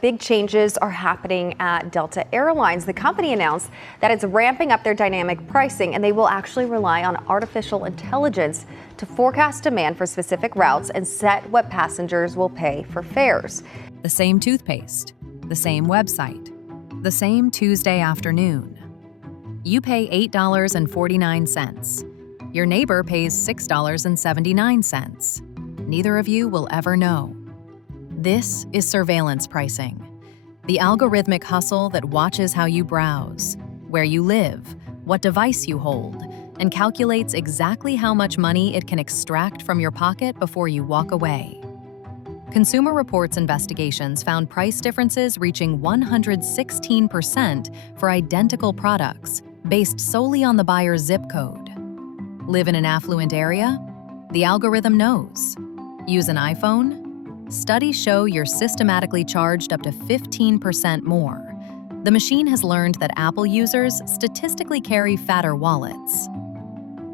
Big changes are happening at Delta Airlines. The company announced that it's ramping up their dynamic pricing, and they will actually rely on artificial intelligence to forecast demand for specific routes and set what passengers will pay for fares. The same toothpaste, the same website, the same Tuesday afternoon. You pay $8.49. Your neighbor pays $6.79. Neither of you will ever know. This is surveillance pricing, the algorithmic hustle that watches how you browse, where you live, what device you hold, and calculates exactly how much money it can extract from your pocket before you walk away. Consumer Reports investigations found price differences reaching 116% for identical products based solely on the buyer's zip code. Live in an affluent area? The algorithm knows. Use an iPhone? Studies show you're systematically charged up to 15% more. The machine has learned that Apple users statistically carry fatter wallets.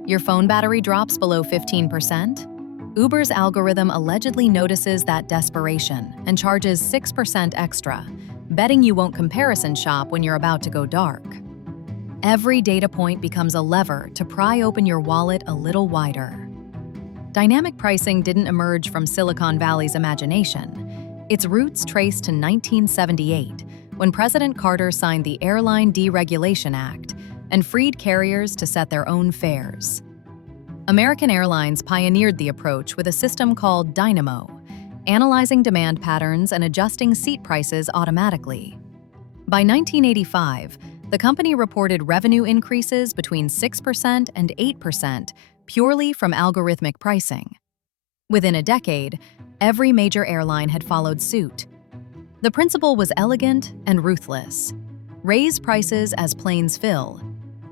Your phone battery drops below 15%? Uber's algorithm allegedly notices that desperation and charges 6% extra, betting you won't comparison shop when you're about to go dark. Every data point becomes a lever to pry open your wallet a little wider. Dynamic pricing didn't emerge from Silicon Valley's imagination. Its roots trace to 1978, when President Carter signed the Airline Deregulation Act and freed carriers to set their own fares. American Airlines pioneered the approach with a system called Dynamo, analyzing demand patterns and adjusting seat prices automatically. By 1985, the company reported revenue increases between 6% and 8%, purely from algorithmic pricing. Within a decade, every major airline had followed suit. The principle was elegant and ruthless. Raise prices as planes fill.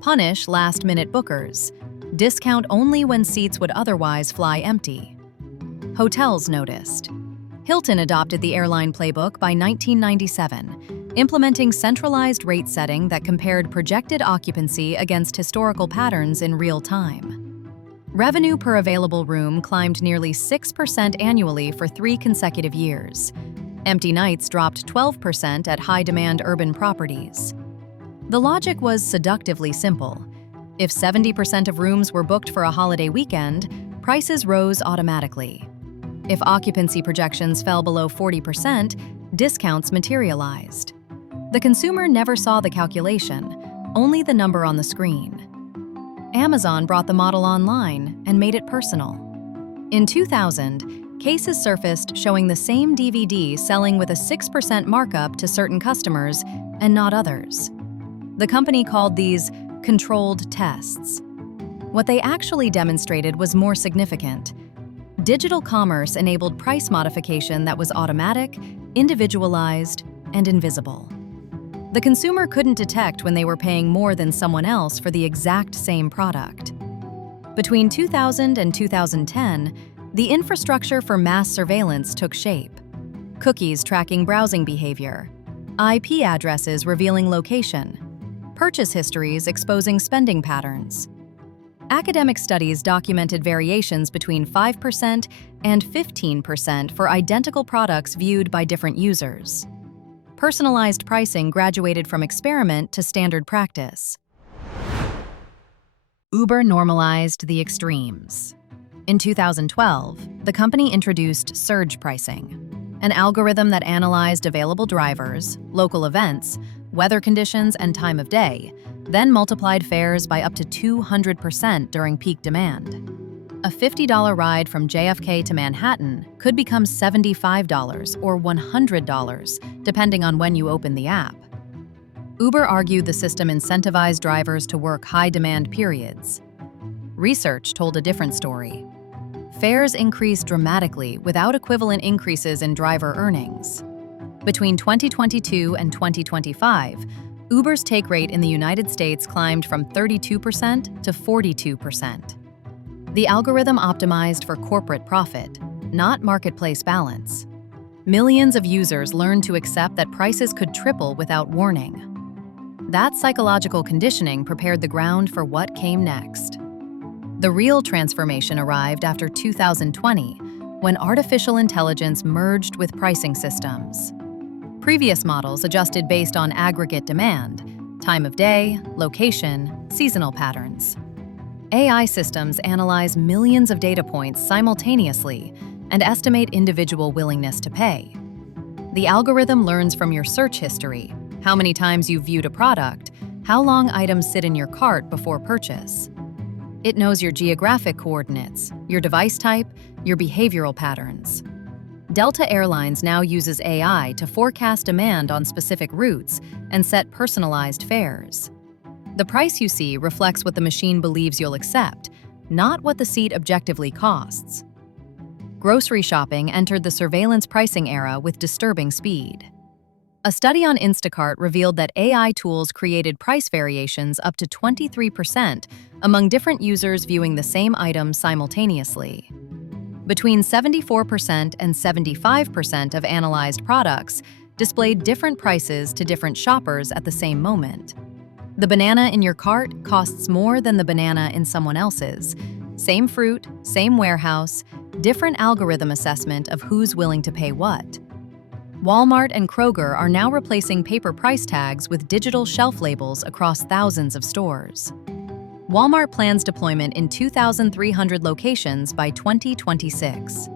Punish last-minute bookers. Discount only when seats would otherwise fly empty. Hotels noticed. Hilton adopted the airline playbook by 1997, implementing centralized rate setting that compared projected occupancy against historical patterns in real time. Revenue per available room climbed nearly 6% annually for 3 consecutive years. Empty nights dropped 12% at high-demand urban properties. The logic was seductively simple. If 70% of rooms were booked for a holiday weekend, prices rose automatically. If occupancy projections fell below 40%, discounts materialized. The consumer never saw the calculation, only the number on the screen. Amazon brought the model online and made it personal. In 2000, cases surfaced showing the same DVD selling with a 6% markup to certain customers and not others. The company called these controlled tests. What they actually demonstrated was more significant. Digital commerce enabled price modification that was automatic, individualized, and invisible. The consumer couldn't detect when they were paying more than someone else for the exact same product. Between 2000 and 2010, the infrastructure for mass surveillance took shape. Cookies tracking browsing behavior, IP addresses revealing location, purchase histories exposing spending patterns. Academic studies documented variations between 5% and 15% for identical products viewed by different users. Personalized pricing graduated from experiment to standard practice. Uber normalized the extremes. In 2012, the company introduced surge pricing, an algorithm that analyzed available drivers, local events, weather conditions, and time of day, then multiplied fares by up to 200% during peak demand. A $50 ride from JFK to Manhattan could become $75 or $100, depending on when you open the app. Uber argued the system incentivized drivers to work high-demand periods. Research told a different story. Fares increased dramatically without equivalent increases in driver earnings. Between 2022 and 2025, Uber's take rate in the United States climbed from 32% to 42%. The algorithm optimized for corporate profit, not marketplace balance. Millions of users learned to accept that prices could triple without warning. That psychological conditioning prepared the ground for what came next. The real transformation arrived after 2020, when artificial intelligence merged with pricing systems. Previous models adjusted based on aggregate demand, time of day, location, seasonal patterns. AI systems analyze millions of data points simultaneously and estimate individual willingness to pay. The algorithm learns from your search history, how many times you've viewed a product, how long items sit in your cart before purchase. It knows your geographic coordinates, your device type, your behavioral patterns. Delta Airlines now uses AI to forecast demand on specific routes and set personalized fares. The price you see reflects what the machine believes you'll accept, not what the seat objectively costs. Grocery shopping entered the surveillance pricing era with disturbing speed. A study on Instacart revealed that AI tools created price variations up to 23% among different users viewing the same item simultaneously. Between 74% and 75% of analyzed products displayed different prices to different shoppers at the same moment. The banana in your cart costs more than the banana in someone else's. Same fruit, same warehouse, different algorithm assessment of who's willing to pay what. Walmart and Kroger are now replacing paper price tags with digital shelf labels across thousands of stores. Walmart plans deployment in 2,300 locations by 2026.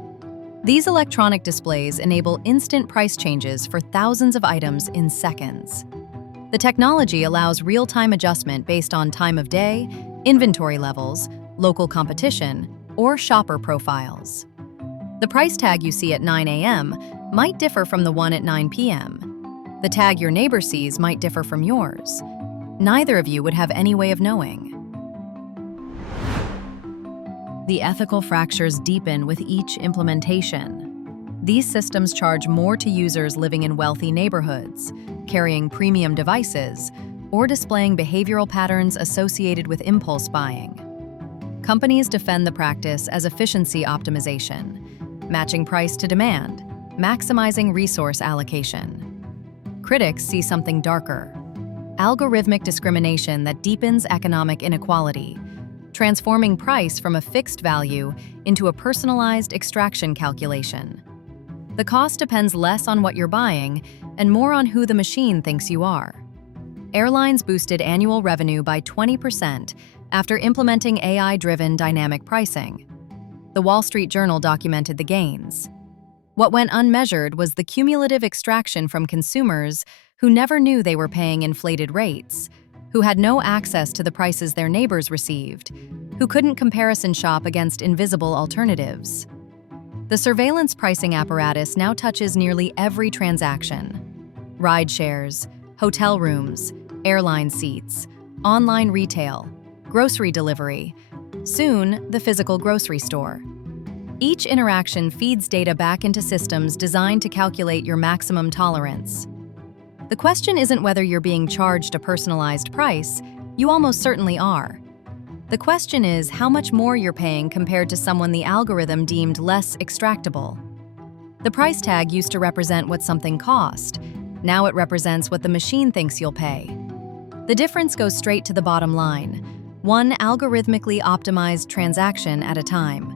These electronic displays enable instant price changes for thousands of items in seconds. The technology allows real-time adjustment based on time of day, inventory levels, local competition, or shopper profiles. The price tag you see at 9 a.m. might differ from the one at 9 p.m. The tag your neighbor sees might differ from yours. Neither of you would have any way of knowing. The ethical fractures deepen with each implementation. These systems charge more to users living in wealthy neighborhoods, carrying premium devices, or displaying behavioral patterns associated with impulse buying. Companies defend the practice as efficiency optimization, matching price to demand, maximizing resource allocation. Critics see something darker: algorithmic discrimination that deepens economic inequality, transforming price from a fixed value into a personalized extraction calculation. The cost depends less on what you're buying and more on who the machine thinks you are. Airlines boosted annual revenue by 20% after implementing AI-driven dynamic pricing. The Wall Street Journal documented the gains. What went unmeasured was the cumulative extraction from consumers who never knew they were paying inflated rates, who had no access to the prices their neighbors received, who couldn't comparison shop against invisible alternatives. The surveillance pricing apparatus now touches nearly every transaction: ride shares, hotel rooms, airline seats, online retail, grocery delivery, soon the physical grocery store. Each interaction feeds data back into systems designed to calculate your maximum tolerance. The question isn't whether you're being charged a personalized price. You almost certainly are. The question is how much more you're paying compared to someone the algorithm deemed less extractable. The price tag used to represent what something cost. Now it represents what the machine thinks you'll pay. The difference goes straight to the bottom line: one algorithmically optimized transaction at a time.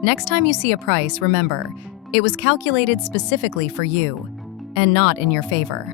Next time you see a price, remember, it was calculated specifically for you, and not in your favor.